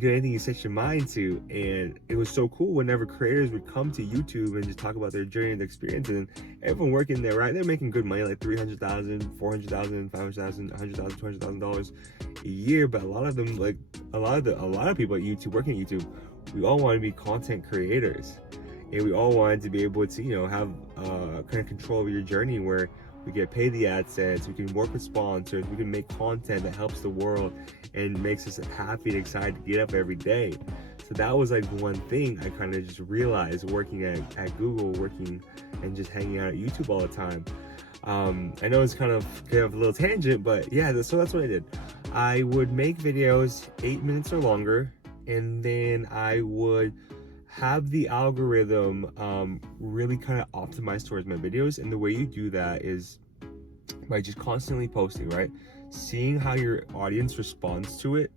can do anything you set your mind to. And it was so cool whenever creators would come to YouTube and just talk about their journey and experience, and everyone working there, right? They're making good money, like $300,000, $400,000, $500,000, $100,000, $200,000 a year. But a lot of them, like a lot of people at YouTube, working at YouTube, we all want to be content creators, and we all wanted to be able to, you know, have kind of control over your journey, where we get paid the AdSense, we can work with sponsors, we can make content that helps the world and makes us happy and excited to get up every day. So that was like one thing I kind of just realized working at Google, working and just hanging out at YouTube all the time. I know it's kind of a little tangent, but yeah, so that's what I did. I would make videos 8 minutes or longer, and then I would have the algorithm really kind of optimize towards my videos. And the way you do that is by just constantly posting, right? Seeing how your audience responds to it,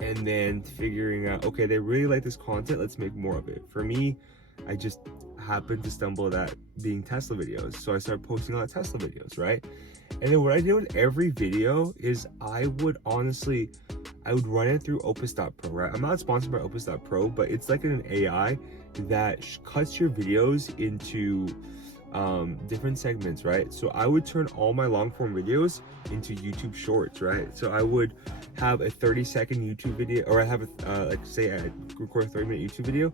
and then figuring out, okay, they really like this content, let's make more of it. For me, I just happened to stumble at being Tesla videos, so I started posting a lot of Tesla videos, right? And then what I did with every video is I would run it through Opus.pro, right? I'm not sponsored by Opus.pro, but it's like an AI that cuts your videos into different segments, right? So I would turn all my long form videos into YouTube shorts, right? So I would have a 30-second YouTube video, or I have like say I record a 30-minute YouTube video,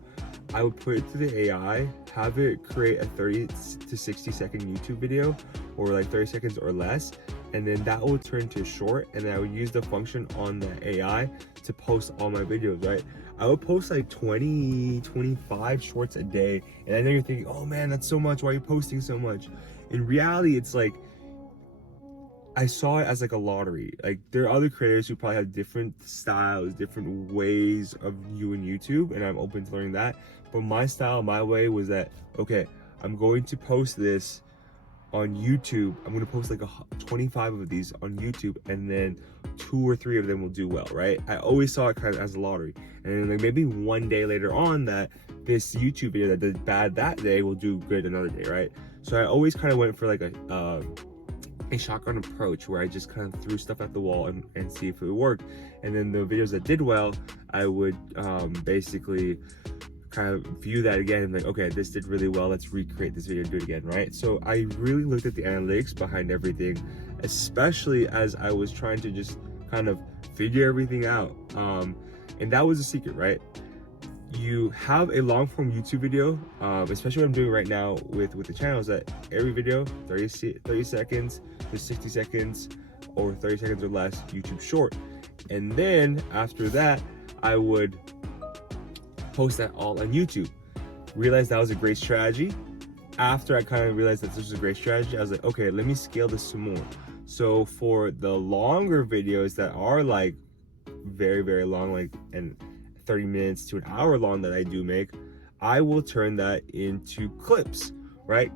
I would put it to the AI, have it create a 30 to 60-second YouTube video, or like 30 seconds or less, and then that will turn to a short, and then I would use the function on the AI to post all my videos, right? I would post like 25 shorts a day, and I know you're thinking, oh man, that's so much, why are you posting so much? In reality, it's like, I saw it as like a lottery. Like, there are other creators who probably have different styles, different ways of viewing YouTube, and I'm open to learning that. But my style, my way was that, okay, I'm going to post this on YouTube. I'm going to post like 25 of these on YouTube, and then 2 or 3 of them will do well, right? I always saw it kind of as a lottery. And then like maybe one day later on, that this YouTube video that did bad that day will do good another day, right? So I always kind of went for like a shotgun approach, where I just kind of threw stuff at the wall and see if it would work. And then the videos that did well, I would basically kind of view that again and like, okay, this did really well, let's recreate this video and do it again, right? So I really looked at the analytics behind everything, especially as I was trying to just kind of figure everything out. And that was the secret, right? You have a long form YouTube video, especially what I'm doing right now with the channel, is that every video 30 seconds to 60 seconds, or 30 seconds or less YouTube short. And then after that, I would post that all on YouTube. Realized that was a great strategy. After I kind of realized that this was a great strategy, I was like, okay, let me scale this some more. So for the longer videos that are like very, very long, like and 30 minutes to an hour long that I do make, I will turn that into clips, right?